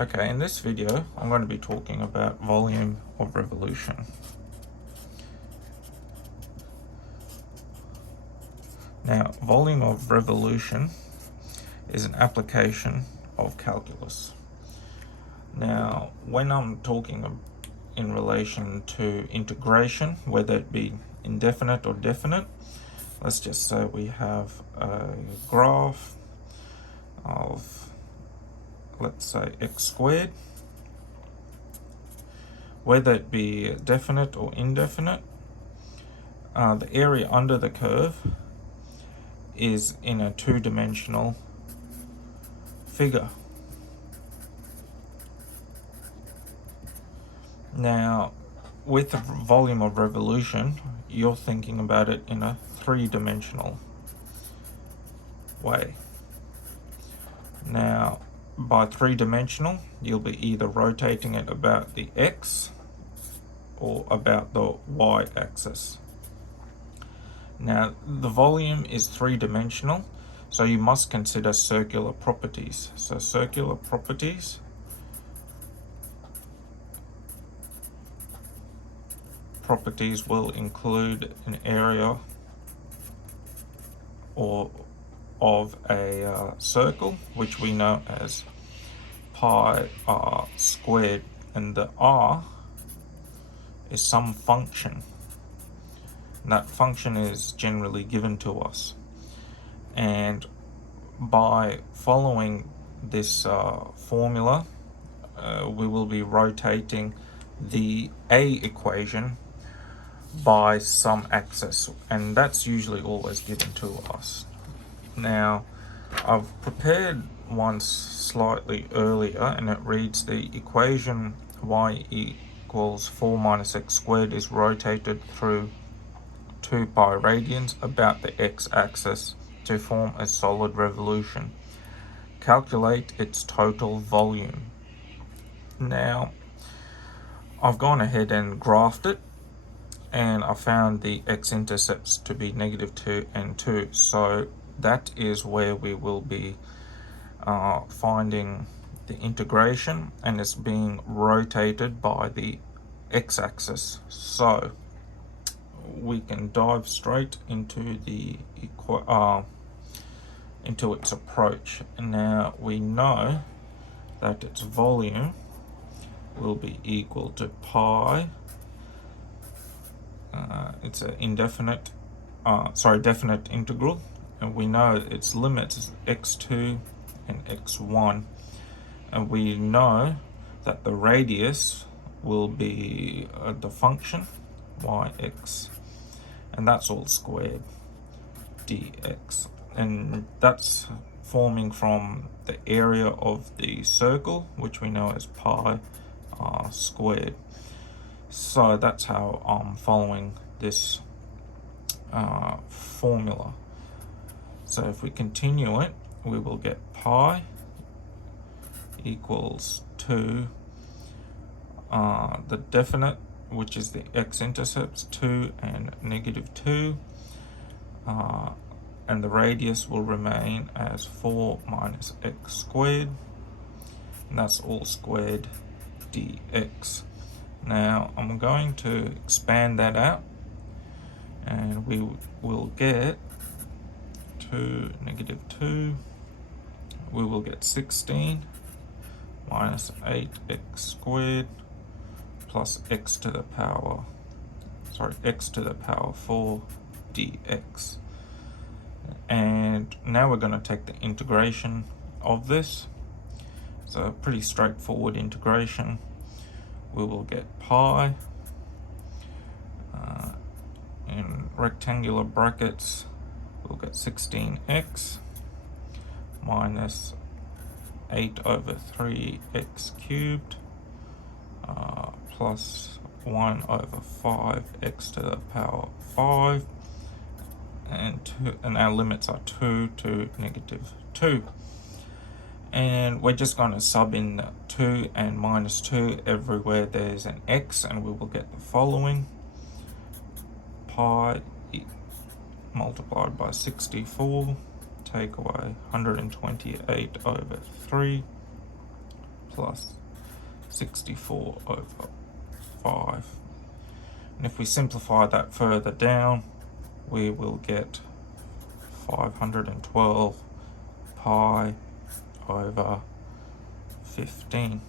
Okay, in this video, I'm going to be talking about volume of revolution. Now, volume of revolution is an application of calculus. Now, when I'm talking in relation to integration, whether it be indefinite or definite, let's just say we have a graph of, let's say, x squared. Whether it be definite or indefinite, the area under the curve is in a two-dimensional figure. Now, with the volume of revolution, you're thinking about it in a three-dimensional way. Now, by three-dimensional, you'll be either rotating it about the x or about the y-axis. Now, the volume is three-dimensional, so you must consider circular properties. So circular properties will include an area of a circle, which we know as pi r squared, and the r is some function. And that function is generally given to us. And by following this formula, we will be rotating the a equation by some axis, and that's usually always given to us. Now, I've prepared one slightly earlier, and it reads the equation y equals 4 minus x squared is rotated through 2 pi radians about the x-axis to form a solid revolution. Calculate its total volume. Now, I've gone ahead and graphed it, and I found the x-intercepts to be -2 and 2. So that is where we will be finding the integration, and it's being rotated by the x-axis. So we can dive straight into the into its approach. Now we know that its volume will be equal to pi. It's an definite integral, and we know its limits is x2 and x1, and we know that the radius will be the function yx, and that's all squared dx, and that's forming from the area of the circle, which we know as pi r squared. So that's how I'm following this formula. So if we continue it, we will get pi equals 2 the definite, which is the x-intercepts, 2 and -2, and the radius will remain as 4 minus x squared, and that's all squared dx. Now I'm going to expand that out, and we will get 2 -2, we will get 16 minus 8x squared plus x to the power 4 dx. And now we're going to take the integration of this. So a pretty straightforward integration. We will get pi in rectangular brackets, we'll get 16x minus 8/3x cubed plus 1/5x to the power 5, and our limits are 2 to -2. And we're just going to sub in 2 and -2 everywhere there's an x, and we will get the following: pi multiplied by 64, take away 128/3, plus 64 over 5. And if we simplify that further down, we will get 512 pi over 15.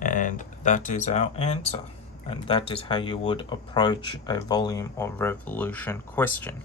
And that is our answer. And that is how you would approach a volume of revolution question.